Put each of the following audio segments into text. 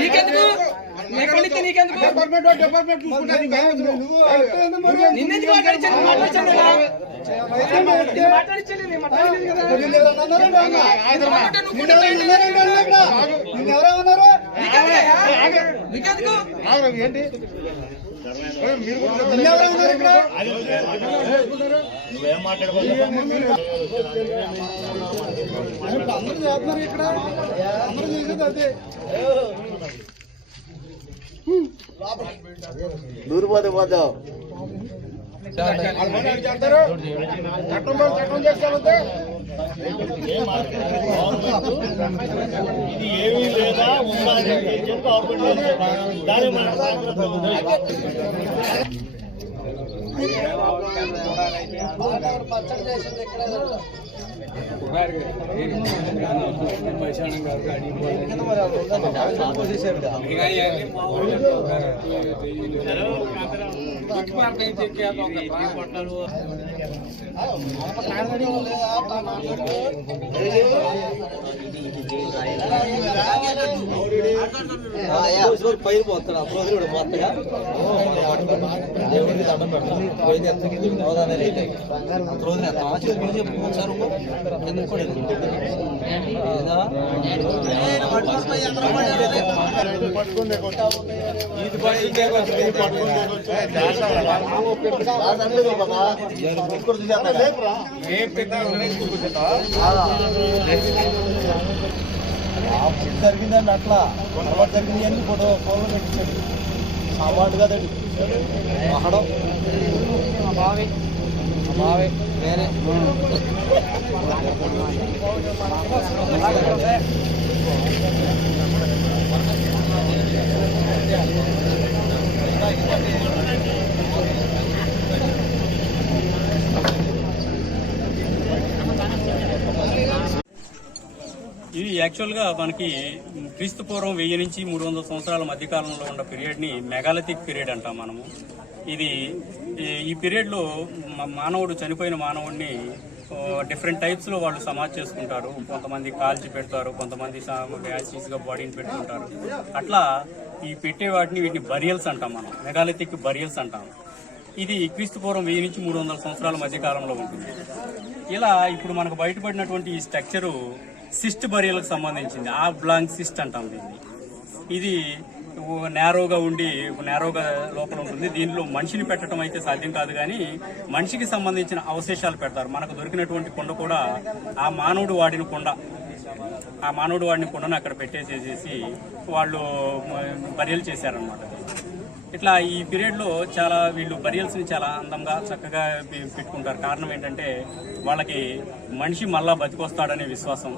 నీకెందుకు డిపార్ట్మెంట్ నిన్నెందుకు ఏంటి నువ్వేం మాట్లాడబోతున్నారు అందరూ చేస్తున్నారు ఇక్కడ అందరూ చేసేది అదే దూరిపోతే పోతావు చేస్తారు చట్టం చేసుకోకపోతే ఇది ఏమీ లేదా ఉండాలి దాని పచ్చడి చేసింది ఎక్కడ పైరు పోతాడు అప్పుడు పోతాగా దేవుడికి దండం పెడతాం హోదానే లేట్ రోజున ఒకసారి ఎందుకు కూడా జరిగిందండి అట్లా అలవాటు జరిగింది అని ఫోటో ఫోన్లో పెట్టించాడు సామాటు కదండి మహడం బావే నేనే ఇది యాక్చువల్గా మనకి క్రీస్తు పూర్వం 1000 నుంచి 300 సంవత్సరాల మధ్యకాలంలో ఉన్న పీరియడ్ని మెగాలిథిక్ పీరియడ్ అంటాం మనము. ఇది ఈ పీరియడ్లో మానవుడు చనిపోయిన మానవుడిని డిఫరెంట్ టైప్స్లో వాళ్ళు సమాధి చేసుకుంటారు. కొంతమంది కాల్చి పెడతారు, కొంతమంది యాసిడ్స్గా బాడీని పెట్టుకుంటారు. అట్లా ఈ పెట్టే వీటిని బరియల్స్ అంటాం మనం, మెగాలిథిక్ బరియల్స్ అంటాం. ఇది క్రీస్తు పూర్వం 1000 నుంచి 300 సంవత్సరాల మధ్యకాలంలో ఉంటుంది. ఇలా ఇప్పుడు మనకు బయటపడినటువంటి ఈ స్ట్రక్చరు సిస్ట్ బరియల్కి సంబంధించింది. ఆ బ్లాంక్ సిస్ట్ అంటాం దీన్ని. ఇది నేరోగా ఉండి నేరోగా లోపల ఉంటుంది. దీనిలో మనిషిని పెట్టడం అయితే సాధ్యం కాదు, కానీ మనిషికి సంబంధించిన అవశేషాలు పెడతారు. మనకు దొరికినటువంటి కొండ కూడా ఆ మానవుడు వాడిన కొండను అక్కడ పెట్టేసేసి వాళ్ళు బరియల్ చేశారనమాట. ఇట్లా ఈ పీరియడ్లో చాలా వీళ్ళు బరియల్స్ని చాలా అందంగా చక్కగా పెట్టుకుంటారు. కారణం ఏంటంటే వాళ్ళకి మనిషి మళ్ళా బతికొస్తాడనే విశ్వాసం,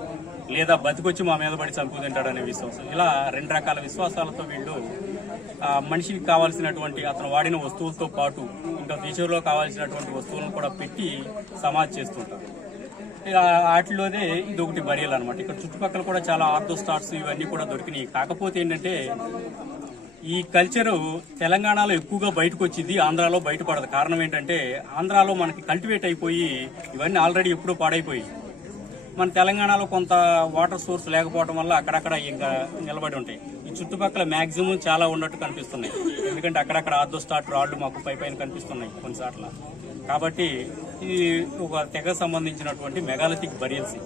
లేదా బతికొచ్చి మా మీద పడి చంపు తింటాడనే విశ్వాసం. ఇలా 2 రకాల విశ్వాసాలతో వీళ్ళు మనిషికి కావాల్సినటువంటి అతను వాడిన వస్తువులతో పాటు ఇంకా ఫ్యూచర్లో కావాల్సినటువంటి వస్తువులను కూడా పెట్టి సమాధి చేస్తుంటారు. వాటిలోనే ఇది ఒకటి బరియల్ అనమాట. ఇక్కడ చుట్టుపక్కల కూడా చాలా ఆర్థోస్టాట్స్ ఇవన్నీ కూడా దొరికినాయి. కాకపోతే ఏంటంటే ఈ కల్చరు తెలంగాణలో ఎక్కువగా బయటకు వచ్చింది, ఆంధ్రాలో బయటపడదు. కారణం ఏంటంటే ఆంధ్రాలో మనకి కల్టివేట్ అయిపోయి ఇవన్నీ ఆల్రెడీ ఎప్పుడూ పాడైపోయి, మన తెలంగాణలో కొంత వాటర్ సోర్స్ లేకపోవడం వల్ల అక్కడక్కడ ఇంకా నిలబడి ఉంటాయి. ఈ చుట్టుపక్కల మ్యాక్సిమం చాలా ఉన్నట్టు కనిపిస్తున్నాయి. ఎందుకంటే అక్కడక్కడ ఆర్థోస్టాట్ రాళ్లు మాకు పైన కనిపిస్తున్నాయి కొన్నిసార్లు. కాబట్టి ఇది ఒక తెగ సంబంధించినటువంటి మెగాలిథిక్ బరియల్స్.